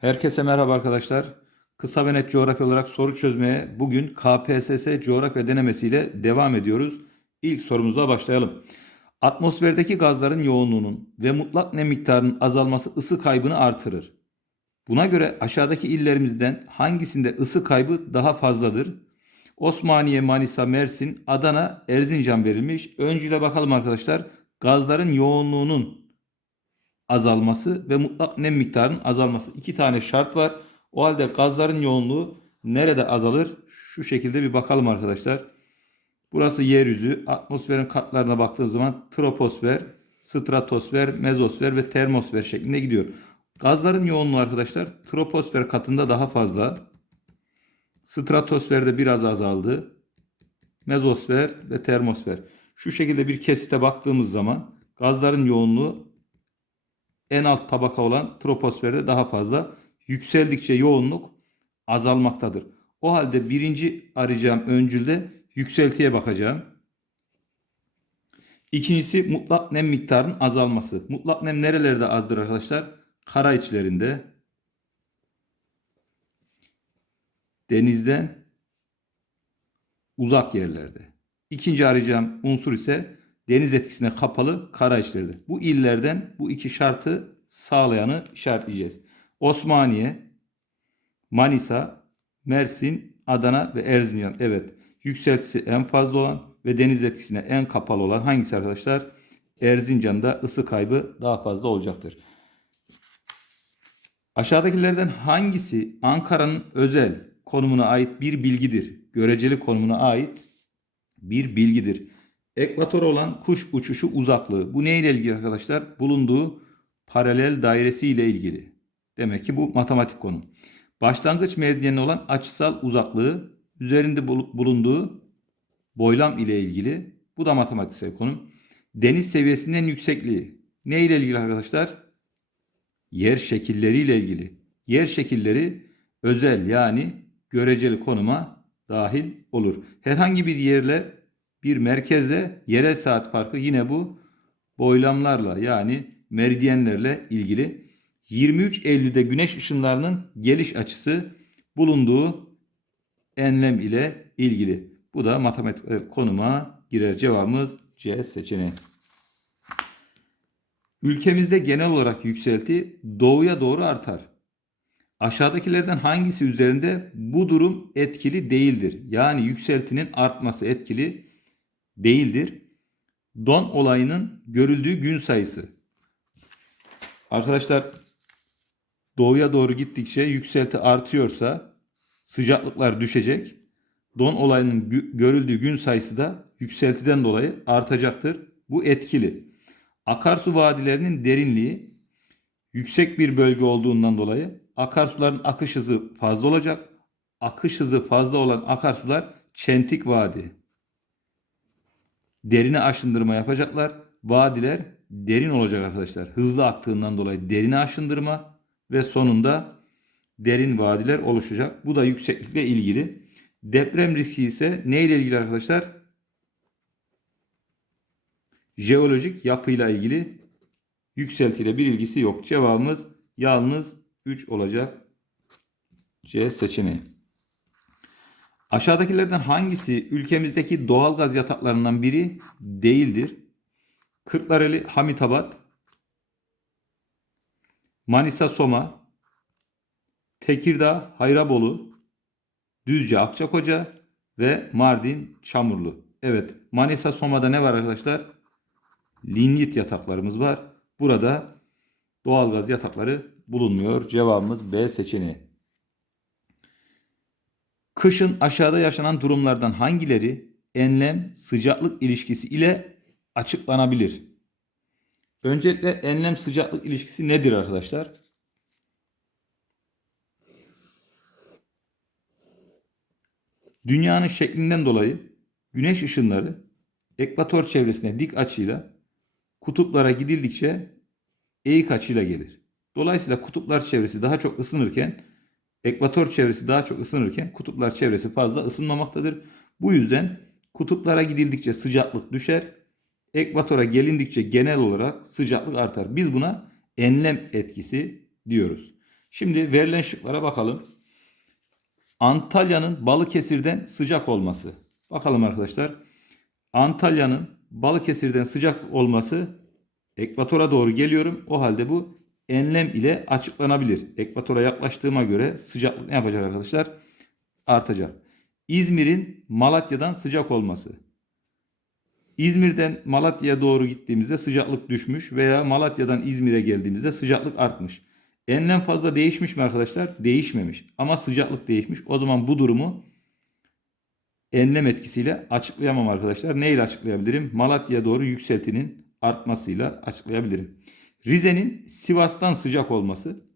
Herkese merhaba arkadaşlar. Kısa ve net coğrafya olarak soru çözmeye bugün KPSS coğrafya denemesiyle devam ediyoruz. İlk sorumuzla başlayalım. Atmosferdeki gazların yoğunluğunun ve mutlak nem miktarının azalması ısı kaybını artırır. Buna göre aşağıdaki illerimizden hangisinde ısı kaybı daha fazladır? Osmaniye, Manisa, Mersin, Adana, Erzincan verilmiş. Öncüyle bakalım arkadaşlar. Gazların yoğunluğunun azalması ve mutlak nem miktarının azalması. İki tane şart var. O halde gazların yoğunluğu nerede azalır? Şu şekilde bir bakalım arkadaşlar. Burası yeryüzü. Atmosferin katlarına baktığımız zaman troposfer, stratosfer, mezosfer ve termosfer şeklinde gidiyor. Gazların yoğunluğu arkadaşlar troposfer katında daha fazla. Stratosferde biraz azaldı. Mezosfer ve termosfer. Şu şekilde bir kesite baktığımız zaman gazların yoğunluğu en alt tabaka olan troposferde daha fazla. Yükseldikçe yoğunluk azalmaktadır. O halde birinci arayacağım öncülde yükseltiye bakacağım. İkincisi mutlak nem miktarının azalması. Mutlak nem nerelerde azdır arkadaşlar? Kara içlerinde, denizden uzak yerlerde. İkinci arayacağım unsur ise deniz etkisine kapalı kara içleridir. Bu illerden bu iki şartı sağlayanı işaretleyeceğiz. Osmaniye, Manisa, Mersin, Adana ve Erzincan. Evet yükseltisi en fazla olan ve deniz etkisine en kapalı olan hangisi arkadaşlar? Erzincan'da ısı kaybı daha fazla olacaktır. Aşağıdakilerden hangisi Ankara'nın özel konumuna ait bir bilgidir? Göreceli konumuna ait bir bilgidir. Ekvator olan kuş uçuşu uzaklığı. Bu neyle ilgili arkadaşlar? Bulunduğu paralel dairesi ile ilgili. Demek ki bu matematik konu. Başlangıç meridyeni olan açısal uzaklığı üzerinde bulunduğu boylam ile ilgili. Bu da matematiksel konu. Deniz seviyesinden yüksekliği. Ne ile ilgili arkadaşlar? Yer şekilleri ile ilgili. Yer şekilleri özel yani göreceli konuma dahil olur. Herhangi bir yerle bir merkezle yerel saat farkı yine bu boylamlarla yani meridyenlerle ilgili. 23 Eylül'de güneş ışınlarının geliş açısı bulunduğu enlem ile ilgili. Bu da matematik konuma girer. Cevabımız C seçeneği. Ülkemizde genel olarak yükselti doğuya doğru artar. Aşağıdakilerden hangisi üzerinde bu durum etkili değildir? Yani yükseltinin artması etkili değildir. Don olayının görüldüğü gün sayısı. Arkadaşlar doğuya doğru gittikçe yükselti artıyorsa sıcaklıklar düşecek. Don olayının görüldüğü gün sayısı da yükseltiden dolayı artacaktır. Bu etkili. Akarsu vadilerinin derinliği yüksek bir bölge olduğundan dolayı akarsuların akış hızı fazla olacak. Akış hızı fazla olan akarsular çentik vadi. Derine aşındırma yapacaklar. Vadiler derin olacak arkadaşlar. Hızlı aktığından dolayı derine aşındırma ve sonunda derin vadiler oluşacak. Bu da yükseklikle ilgili. Deprem riski ise neyle ilgili arkadaşlar? Jeolojik yapıyla ilgili yükseltiyle bir ilgisi yok. Cevabımız yalnız 3 olacak. C seçeneği. Aşağıdakilerden hangisi ülkemizdeki doğal gaz yataklarından biri değildir? Kırklareli Hamitabat, Manisa Soma, Tekirdağ Hayrabolu, Düzce Akçakoca ve Mardin Çamurlu. Evet Manisa Soma'da ne var arkadaşlar? Linyit yataklarımız var. Burada doğalgaz yatakları bulunmuyor. Cevabımız B seçeneği. Kışın aşağıda yaşanan durumlardan hangileri enlem sıcaklık ilişkisi ile açıklanabilir? Öncelikle enlem sıcaklık ilişkisi nedir arkadaşlar? Dünyanın şeklinden dolayı güneş ışınları ekvator çevresine dik açıyla kutuplara gidildikçe eğik açıyla gelir. Dolayısıyla kutuplar çevresi daha çok ısınırken ekvator çevresi daha çok ısınırken kutuplar çevresi fazla ısınmamaktadır. Bu yüzden kutuplara gidildikçe sıcaklık düşer. Ekvatora gelindikçe genel olarak sıcaklık artar. Biz buna enlem etkisi diyoruz. Şimdi verilen şıklara bakalım. Antalya'nın Balıkesir'den sıcak olması. Bakalım arkadaşlar. Antalya'nın Balıkesir'den sıcak olması ekvatora doğru geliyorum. O halde bu enlem ile açıklanabilir. Ekvatora yaklaştığıma göre sıcaklık ne yapacak arkadaşlar? Artacak. İzmir'in Malatya'dan sıcak olması. İzmir'den Malatya'ya doğru gittiğimizde sıcaklık düşmüş veya Malatya'dan İzmir'e geldiğimizde sıcaklık artmış. Enlem fazla değişmiş mi arkadaşlar? Değişmemiş. Ama sıcaklık değişmiş. O zaman bu durumu enlem etkisiyle açıklayamam arkadaşlar. Ne ile açıklayabilirim? Malatya'ya doğru yükseltinin artmasıyla açıklayabilirim. Rize'nin Sivas'tan sıcak olması.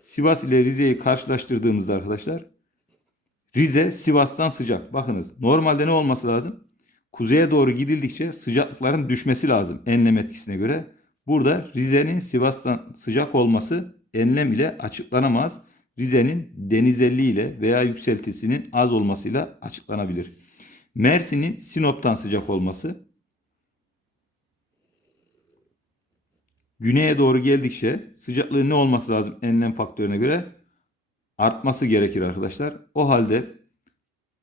Sivas ile Rize'yi karşılaştırdığımızda arkadaşlar Rize Sivas'tan sıcak. Bakınız normalde ne olması lazım? Kuzeye doğru gidildikçe sıcaklıkların düşmesi lazım enlem etkisine göre. Burada Rize'nin Sivas'tan sıcak olması enlem ile açıklanamaz. Rize'nin denizelliği ile veya yükseltisinin az olmasıyla açıklanabilir. Mersin'in Sinop'tan sıcak olması güneye doğru geldikçe sıcaklığın ne olması lazım enlem faktörüne göre? Artması gerekir arkadaşlar. O halde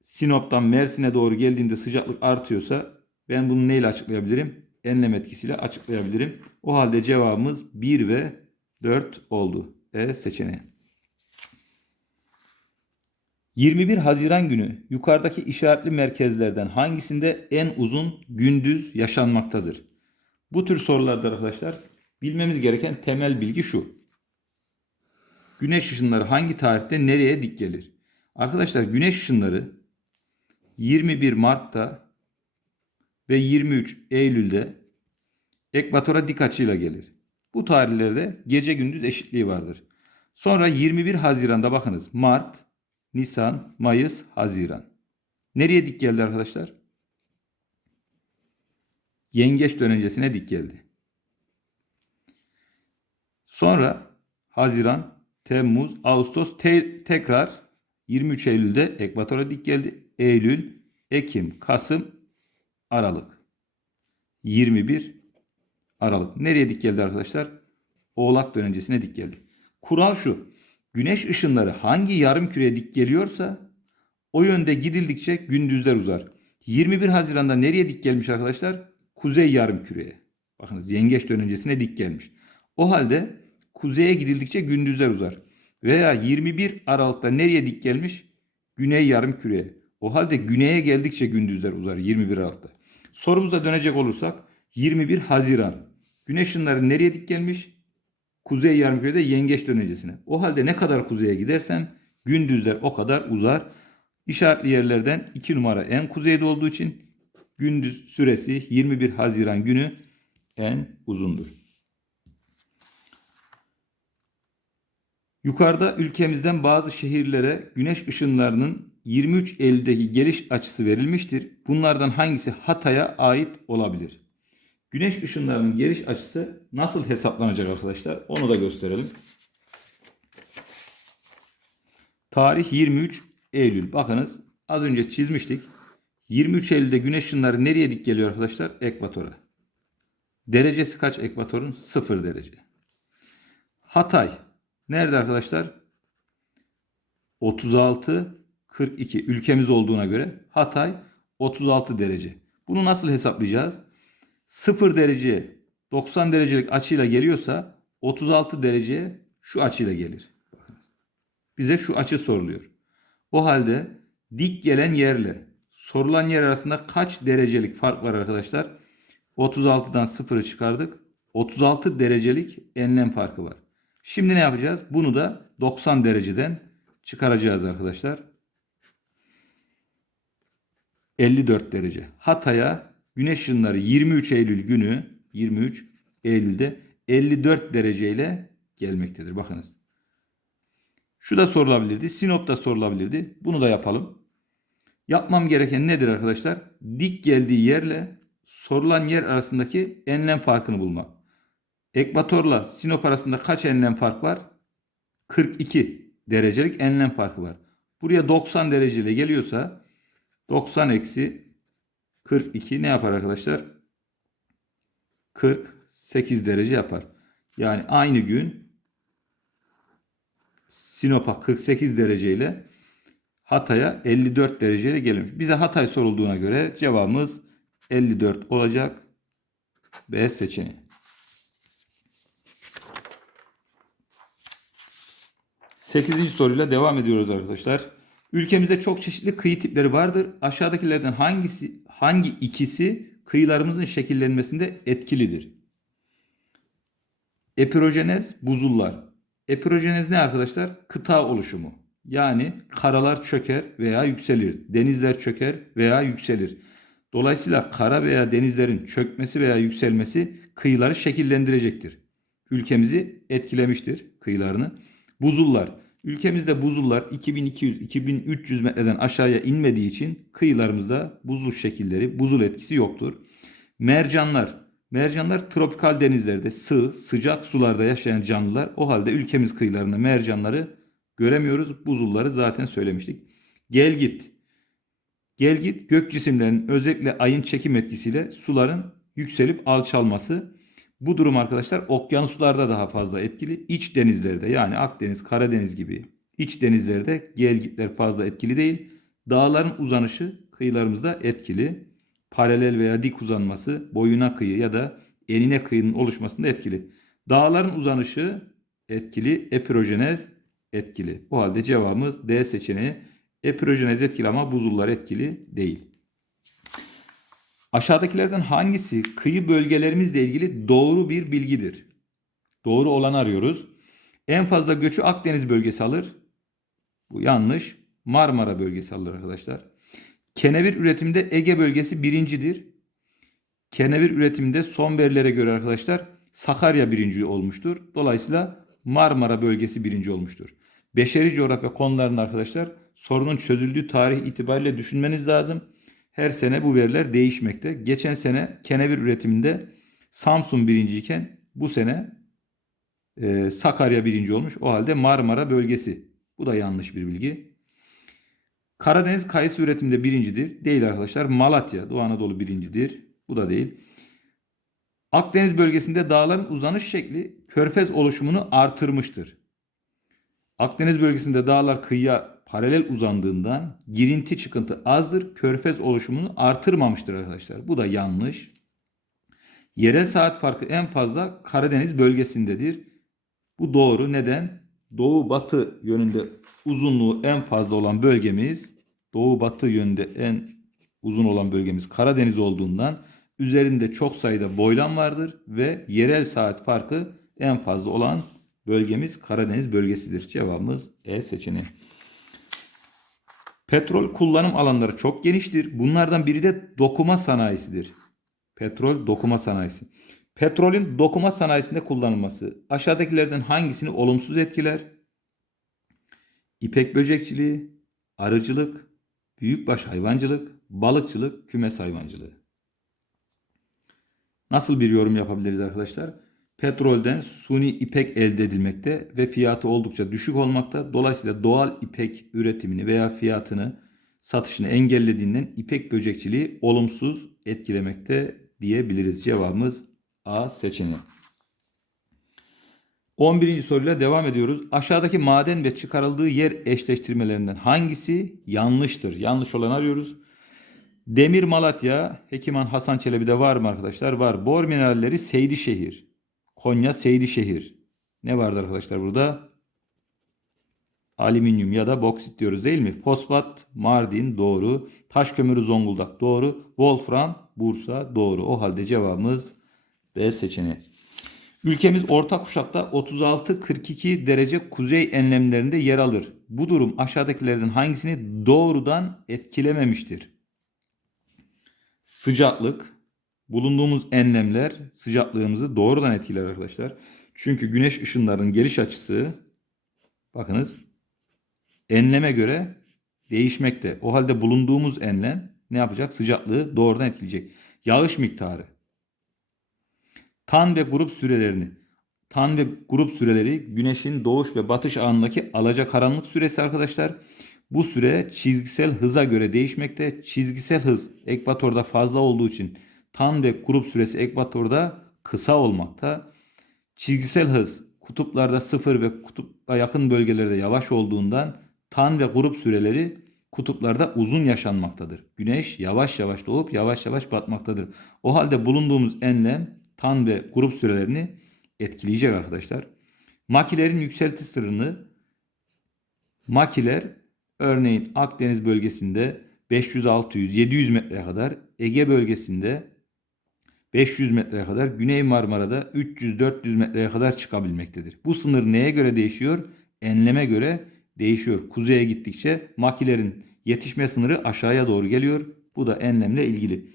Sinop'tan Mersin'e doğru geldiğinde sıcaklık artıyorsa ben bunu neyle açıklayabilirim? Enlem etkisiyle açıklayabilirim. O halde cevabımız 1 ve 4 oldu. E seçeneği. 21 Haziran günü yukarıdaki işaretli merkezlerden hangisinde en uzun gündüz yaşanmaktadır? Bu tür sorularda arkadaşlar bilmemiz gereken temel bilgi şu. Güneş ışınları hangi tarihte nereye dik gelir? Arkadaşlar güneş ışınları 21 Mart'ta ve 23 Eylül'de ekvatora dik açıyla gelir. Bu tarihlerde gece gündüz eşitliği vardır. Sonra 21 Haziran'da bakınız Mart, Nisan, Mayıs, Haziran. Nereye dik geldi arkadaşlar? Yengeç dönencesine dik geldi. Sonra Haziran, Temmuz, Ağustos te- tekrar 23 Eylül'de ekvatora dik geldi. Eylül, Ekim, Kasım, Aralık. 21 Aralık. Nereye dik geldi arkadaşlar? Oğlak dönencesine dik geldi. Kural şu. Güneş ışınları hangi yarım küreye dik geliyorsa o yönde gidildikçe gündüzler uzar. 21 Haziran'da nereye dik gelmiş arkadaşlar? Kuzey yarım küreye. Bakınız yengeç dönencesine dik gelmiş. O halde kuzeye gidildikçe gündüzler uzar. Veya 21 Aralık'ta nereye dik gelmiş? Güney yarım küreye. O halde güneye geldikçe gündüzler uzar 21 Aralık'ta. Sorumuza dönecek olursak 21 Haziran. Güneş ışınları nereye dik gelmiş? Kuzey yarımkürede yengeç dönencesine. O halde ne kadar kuzeye gidersen gündüzler o kadar uzar. İşaretli yerlerden 2 numara en kuzeyde olduğu için gündüz süresi 21 Haziran günü en uzundur. Yukarıda ülkemizden bazı şehirlere güneş ışınlarının 23 Eylül'deki geliş açısı verilmiştir. Bunlardan hangisi Hatay'a ait olabilir? Güneş ışınlarının geliş açısı nasıl hesaplanacak arkadaşlar? Onu da gösterelim. Tarih 23 Eylül. Bakınız az önce çizmiştik. 23 Eylül'de güneş ışınları nereye dik geliyor arkadaşlar? Ekvatora. Derecesi kaç ekvatorun? 0 derece. Hatay. Nerede arkadaşlar? 36 42 ülkemiz olduğuna göre Hatay 36 derece. Bunu nasıl hesaplayacağız? 0 derece 90 derecelik açıyla geliyorsa 36 dereceye şu açıyla gelir. Bize şu açı soruluyor. O halde dik gelen yerle sorulan yer arasında kaç derecelik fark var arkadaşlar? 36'dan 0'ı çıkardık. 36 derecelik enlem farkı var. Şimdi ne yapacağız? Bunu da 90 dereceden çıkaracağız arkadaşlar. 54 derece. Hatay'a güneş ışınları 23 Eylül günü 23 Eylül'de 54 dereceyle gelmektedir. Bakınız. Şu da sorulabilirdi. Sinop da sorulabilirdi. Bunu da yapalım. Yapmam gereken nedir arkadaşlar? Dik geldiği yerle sorulan yer arasındaki enlem farkını bulmak. Ekvatorla Sinop arasında kaç enlem fark var? 42 derecelik enlem farkı var. Buraya 90 dereceyle geliyorsa 90 eksi 42 ne yapar arkadaşlar? 40 48 derece yapar. Yani aynı gün Sinop'a 48 dereceyle Hatay'a 54 dereceyle gelmiş. Bize Hatay sorulduğuna göre cevabımız 54 olacak. B seçeneği. Sekizinci soruyla devam ediyoruz arkadaşlar. Ülkemizde çok çeşitli kıyı tipleri vardır. Aşağıdakilerden hangisi hangi ikisi kıyılarımızın şekillenmesinde etkilidir? Epirojenez buzullar. Epirojenez ne arkadaşlar? Kıta oluşumu. Yani karalar çöker veya yükselir. Denizler çöker veya yükselir. Dolayısıyla kara veya denizlerin çökmesi veya yükselmesi kıyıları şekillendirecektir. Ülkemizi etkilemiştir kıyılarını. Buzullar. Ülkemizde buzullar 2200-2300 metreden aşağıya inmediği için kıyılarımızda buzul şekilleri, buzul etkisi yoktur. Mercanlar. Mercanlar tropikal denizlerde sığ, sıcak sularda yaşayan canlılar. O halde ülkemiz kıyılarında mercanları göremiyoruz. Buzulları zaten söylemiştik. Gelgit. Gelgit gök cisimlerinin özellikle ayın çekim etkisiyle suların yükselip alçalması. Bu durum arkadaşlar okyanuslarda daha fazla etkili. İç denizlerde yani Akdeniz, Karadeniz gibi iç denizlerde gelgitler fazla etkili değil. Dağların uzanışı kıyılarımızda etkili. Paralel veya dik uzanması boyuna kıyı ya da enine kıyının oluşmasında etkili. Dağların uzanışı etkili, epirojenez etkili. Bu halde cevabımız D seçeneği. Epirojenez etkili ama buzullar etkili değil. Aşağıdakilerden hangisi kıyı bölgelerimizle ilgili doğru bir bilgidir? Doğru olanı arıyoruz. En fazla göçü Akdeniz bölgesi alır. Bu yanlış. Marmara bölgesi alır arkadaşlar. Kenevir üretiminde Ege bölgesi birincidir. Kenevir üretiminde son verilere göre arkadaşlar Sakarya birinci olmuştur. Dolayısıyla Marmara bölgesi birinci olmuştur. Beşeri coğrafya konularında arkadaşlar sorunun çözüldüğü tarih itibariyle düşünmeniz lazım. Her sene bu veriler değişmekte. Geçen sene kenevir üretiminde Samsun birinciyken bu sene e, Sakarya birinci olmuş. O halde Marmara bölgesi. Bu da yanlış bir bilgi. Karadeniz kayısı üretiminde birincidir. Değil arkadaşlar. Malatya, Doğu Anadolu birincidir. Bu da değil. Akdeniz bölgesinde dağların uzanış şekli körfez oluşumunu artırmıştır. Akdeniz bölgesinde dağlar kıyıya paralel uzandığından girinti çıkıntı azdır. Körfez oluşumunu artırmamıştır arkadaşlar. Bu da yanlış. Yerel saat farkı en fazla Karadeniz bölgesindedir. Bu doğru. Neden? Doğu batı yönünde uzunluğu en fazla olan bölgemiz doğu batı yönünde en uzun olan bölgemiz Karadeniz olduğundan üzerinde çok sayıda boylam vardır ve yerel saat farkı en fazla olan bölgemiz Karadeniz bölgesidir. Cevabımız E seçeneği. Petrol kullanım alanları çok geniştir. Bunlardan biri de dokuma sanayisidir. Petrol dokuma sanayisi. Petrolün dokuma sanayisinde kullanılması aşağıdakilerden hangisini olumsuz etkiler? İpek böcekçiliği, arıcılık, büyükbaş hayvancılık, balıkçılık, kümes hayvancılığı. Nasıl bir yorum yapabiliriz arkadaşlar? Petrolden suni ipek elde edilmekte ve fiyatı oldukça düşük olmakta. Dolayısıyla doğal ipek üretimini veya fiyatını satışını engellediğinden ipek böcekçiliği olumsuz etkilemekte diyebiliriz. Cevabımız A seçeneği. 11. soruyla devam ediyoruz. Aşağıdaki maden ve çıkarıldığı yer eşleştirmelerinden hangisi yanlıştır? Yanlış olan arıyoruz. Demir Malatya, Hekiman Hasan Çelebi'de var mı arkadaşlar? Var. Bor mineralleri Seydişehir. Konya Seydişehir. Ne vardı arkadaşlar burada? Alüminyum ya da boksit diyoruz değil mi? Fosfat Mardin doğru. Taş kömürü Zonguldak doğru. Wolfram Bursa doğru. O halde cevabımız B seçeneği. Ülkemiz orta kuşakta 36-42 derece kuzey enlemlerinde yer alır. Bu durum aşağıdakilerden hangisini doğrudan etkilememiştir? Sıcaklık, bulunduğumuz enlemler sıcaklığımızı doğrudan etkiler arkadaşlar. Çünkü güneş ışınlarının geliş açısı bakınız enleme göre değişmekte. O halde bulunduğumuz enlem ne yapacak? Sıcaklığı doğrudan etkileyecek. Yağış miktarı. Tan ve grup sürelerini. Tan ve grup süreleri güneşin doğuş ve batış anındaki alacakaranlık süresi arkadaşlar. Bu süre çizgisel hıza göre değişmekte. Çizgisel hız ekvatorda fazla olduğu için tan ve grup süresi ekvatorda kısa olmakta. Çizgisel hız kutuplarda sıfır ve kutupla yakın bölgelerde yavaş olduğundan tan ve grup süreleri kutuplarda uzun yaşanmaktadır. Güneş yavaş yavaş doğup yavaş yavaş batmaktadır. O halde bulunduğumuz enlem tan ve grup sürelerini etkileyecek arkadaşlar. Makilerin yükselti sırrını makiler örneğin Akdeniz bölgesinde 500, 600, 700 metreye kadar, Ege bölgesinde 500 metreye kadar, Güney Marmara'da 300-400 metreye kadar çıkabilmektedir. Bu sınır neye göre değişiyor? Enleme göre değişiyor. Kuzeye gittikçe makilerin yetişme sınırı aşağıya doğru geliyor. Bu da enlemle ilgili.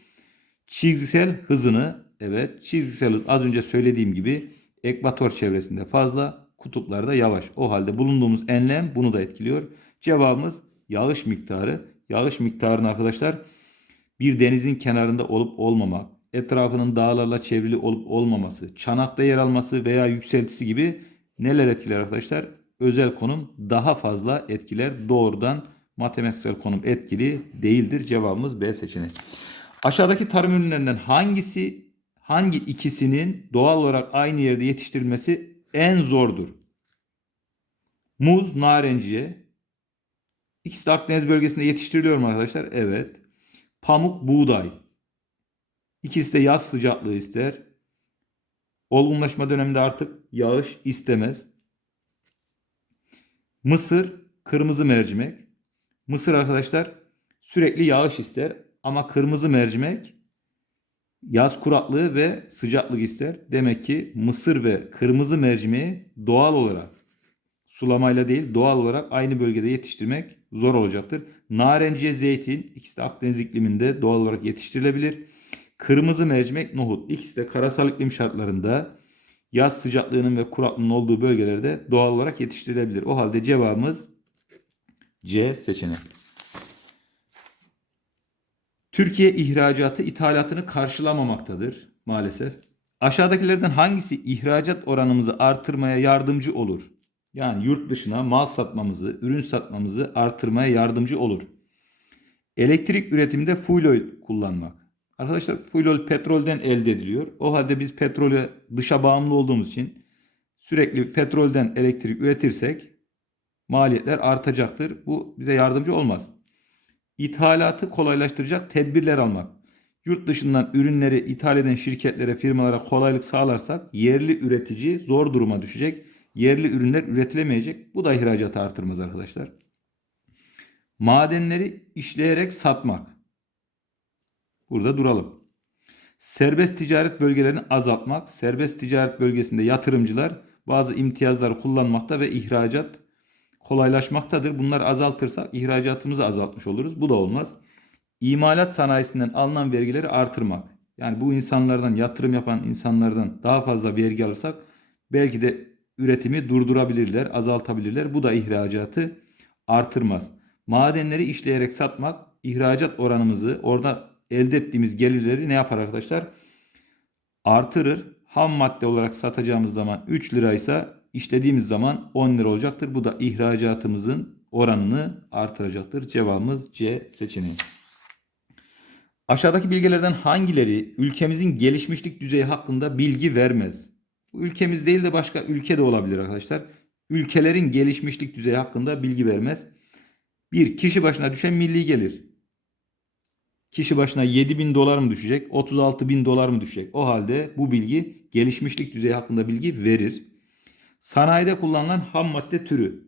Çizgisel hızını evet çizgisel hız az önce söylediğim gibi ekvator çevresinde fazla, kutuplarda yavaş. O halde bulunduğumuz enlem bunu da etkiliyor. Cevabımız yağış miktarı. Yağış miktarını arkadaşlar bir denizin kenarında olup olmamak, etrafının dağlarla çevrili olup olmaması, çanakta yer alması veya yükseltisi gibi neler etkiler arkadaşlar? Özel konum daha fazla etkiler. Doğrudan matematiksel konum etkili değildir. Cevabımız B seçeneği. Aşağıdaki tarım ürünlerinden hangisi hangi ikisinin doğal olarak aynı yerde yetiştirilmesi en zordur? Muz, narenciye. İkisi de Akdeniz bölgesinde yetiştiriliyor mu arkadaşlar? Evet. Pamuk, buğday. İkisi de yaz sıcaklığı ister. Olgunlaşma döneminde artık yağış istemez. Mısır, kırmızı mercimek. Mısır arkadaşlar sürekli yağış ister ama kırmızı mercimek yaz kuraklığı ve sıcaklık ister. Demek ki mısır ve kırmızı mercimeği doğal olarak sulamayla değil doğal olarak aynı bölgede yetiştirmek zor olacaktır. Narenciye zeytin ikisi de Akdeniz ikliminde doğal olarak yetiştirilebilir. Kırmızı mercimek nohut ikisi de karasal iklim şartlarında yaz sıcaklığının ve kuraklığının olduğu bölgelerde doğal olarak yetiştirilebilir. O halde cevabımız C seçeneği. Türkiye ihracatı ithalatını karşılamamaktadır maalesef. Aşağıdakilerden hangisi ihracat oranımızı artırmaya yardımcı olur? Yani yurt dışına mal satmamızı, ürün satmamızı artırmaya yardımcı olur. Elektrik üretiminde fuel oil kullanmak. Arkadaşlar fuel petrolden elde ediliyor. O halde biz petrole dışa bağımlı olduğumuz için sürekli petrolden elektrik üretirsek maliyetler artacaktır. Bu bize yardımcı olmaz. İthalatı kolaylaştıracak tedbirler almak. Yurt dışından ürünleri ithal eden şirketlere, firmalara kolaylık sağlarsak yerli üretici zor duruma düşecek. Yerli ürünler üretilemeyecek. Bu da ihracatı artırmaz arkadaşlar. Madenleri işleyerek satmak. Burada duralım. Serbest ticaret bölgelerini azaltmak. Serbest ticaret bölgesinde yatırımcılar bazı imtiyazları kullanmakta ve ihracat kolaylaşmaktadır. Bunları azaltırsak ihracatımızı azaltmış oluruz. Bu da olmaz. İmalat sanayisinden alınan vergileri artırmak. Yani bu insanlardan yatırım yapan insanlardan daha fazla vergi alırsak belki de üretimi durdurabilirler, azaltabilirler. Bu da ihracatı artırmaz. Madenleri işleyerek satmak ihracat oranımızı orada elde ettiğimiz gelirleri ne yapar arkadaşlar? Artırır. Ham madde olarak satacağımız zaman 3 liraysa işlediğimiz zaman 10 lira olacaktır. Bu da ihracatımızın oranını artıracaktır. Cevabımız C seçeneği. Aşağıdaki bilgilerden hangileri ülkemizin gelişmişlik düzeyi hakkında bilgi vermez? Bu ülkemiz değil de başka ülke de olabilir arkadaşlar. Ülkelerin gelişmişlik düzeyi hakkında bilgi vermez. Bir kişi başına düşen milli gelir. Kişi başına 7 bin dolar mı düşecek? 36 bin dolar mı düşecek? O halde bu bilgi gelişmişlik düzeyi hakkında bilgi verir. Sanayide kullanılan ham madde türü.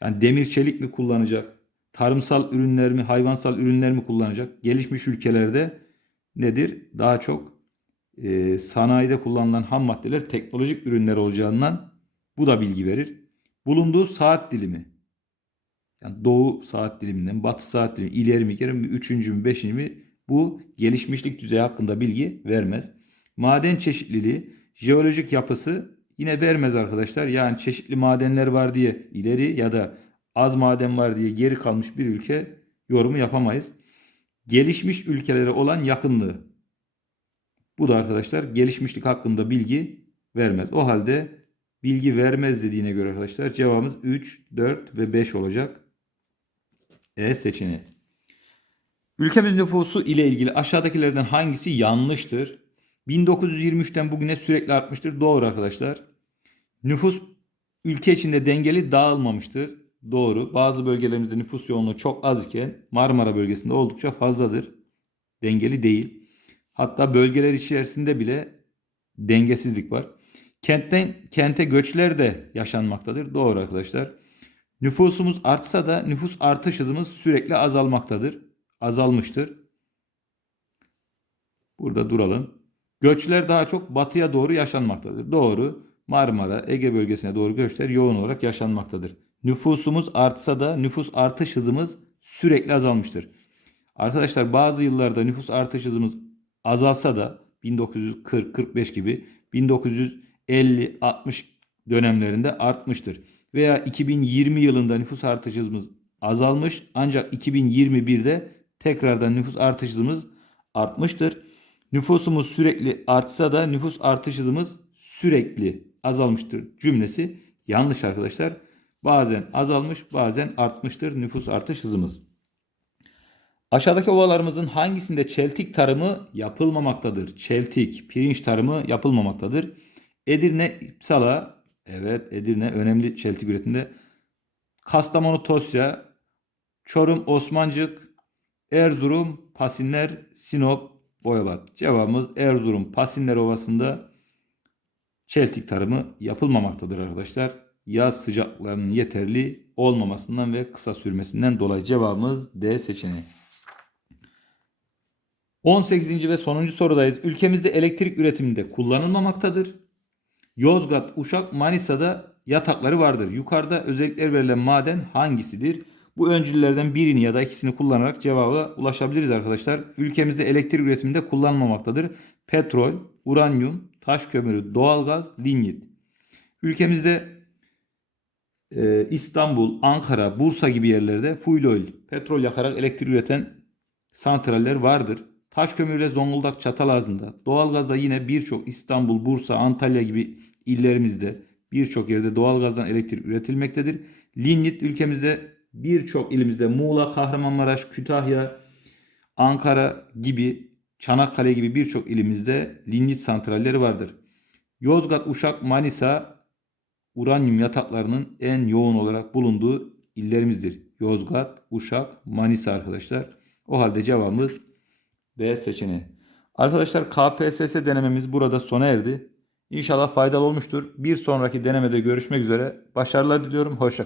Yani demir çelik mi kullanacak? Tarımsal ürünler mi, hayvansal ürünler mi kullanacak? Gelişmiş ülkelerde nedir? Daha çok e, sanayide kullanılan ham maddeler teknolojik ürünler olacağından bu da bilgi verir. Bulunduğu saat dilimi. Yani doğu saat diliminden, batı saat dilimi, ileri mi geri mi, üçüncü mü, beşinci mi bu gelişmişlik düzeyi hakkında bilgi vermez. Maden çeşitliliği, jeolojik yapısı yine vermez arkadaşlar. Yani çeşitli madenler var diye ileri ya da az maden var diye geri kalmış bir ülke yorumu yapamayız. Gelişmiş ülkelere olan yakınlığı. Bu da arkadaşlar gelişmişlik hakkında bilgi vermez. O halde bilgi vermez dediğine göre arkadaşlar cevabımız 3, 4 ve 5 olacak. E seçeneği. Ülkemiz nüfusu ile ilgili aşağıdakilerden hangisi yanlıştır? 1923'ten bugüne sürekli artmıştır. Doğru arkadaşlar. Nüfus ülke içinde dengeli dağılmamıştır. Doğru. Bazı bölgelerimizde nüfus yoğunluğu çok az iken Marmara bölgesinde oldukça fazladır. Dengeli değil. Hatta bölgeler içerisinde bile dengesizlik var. Kentten kente göçler de yaşanmaktadır. Doğru arkadaşlar. Nüfusumuz artsa da nüfus artış hızımız sürekli azalmaktadır. Azalmıştır. Burada duralım. Göçler daha çok batıya doğru yaşanmaktadır. Doğru. Marmara, Ege bölgesine doğru göçler yoğun olarak yaşanmaktadır. Nüfusumuz artsa da nüfus artış hızımız sürekli azalmıştır. Arkadaşlar bazı yıllarda nüfus artış hızımız azalsa da 1940-45 gibi 1950-60 dönemlerinde artmıştır. Veya 2020 yılında nüfus artış hızımız azalmış ancak 2021'de tekrardan nüfus artış hızımız artmıştır. Nüfusumuz sürekli artsa da nüfus artış hızımız sürekli azalmıştır cümlesi yanlış arkadaşlar. Bazen azalmış bazen artmıştır nüfus artış hızımız. Aşağıdaki ovalarımızın hangisinde çeltik tarımı yapılmamaktadır? Çeltik, pirinç tarımı yapılmamaktadır. Edirne, İpsala, evet Edirne önemli çeltik üretiminde. Kastamonu, Tosya, Çorum, Osmancık, Erzurum, Pasinler, Sinop, Boyabat. Cevabımız Erzurum, Pasinler Ovası'nda çeltik tarımı yapılmamaktadır arkadaşlar. Yaz sıcaklarının yeterli olmamasından ve kısa sürmesinden dolayı cevabımız D seçeneği. 18. ve sonuncu sorudayız. Ülkemizde elektrik üretiminde kullanılmamaktadır. Yozgat, Uşak, Manisa'da yatakları vardır. Yukarıda özellikler verilen maden hangisidir? Bu öncüllerden birini ya da ikisini kullanarak cevaba ulaşabiliriz arkadaşlar. Ülkemizde elektrik üretiminde kullanılmamaktadır. Petrol, uranyum, taş kömürü, doğalgaz, linyit. Ülkemizde e, İstanbul, Ankara, Bursa gibi yerlerde fuel oil, petrol yakarak elektrik üreten santraller vardır. Taş kömürle Zonguldak, Çatalazı'nda, doğalgazda yine birçok İstanbul, Bursa, Antalya gibi illerimizde birçok yerde doğalgazdan elektrik üretilmektedir. Lignit ülkemizde birçok ilimizde Muğla, Kahramanmaraş, Kütahya, Ankara gibi, Çanakkale gibi birçok ilimizde lignit santralleri vardır. Yozgat, Uşak, Manisa uranyum yataklarının en yoğun olarak bulunduğu illerimizdir. Yozgat, Uşak, Manisa arkadaşlar. O halde cevabımız B seçeneği. Arkadaşlar KPSS denememiz burada sona erdi. İnşallah faydalı olmuştur. Bir sonraki denemede görüşmek üzere. Başarılar diliyorum. Hoşça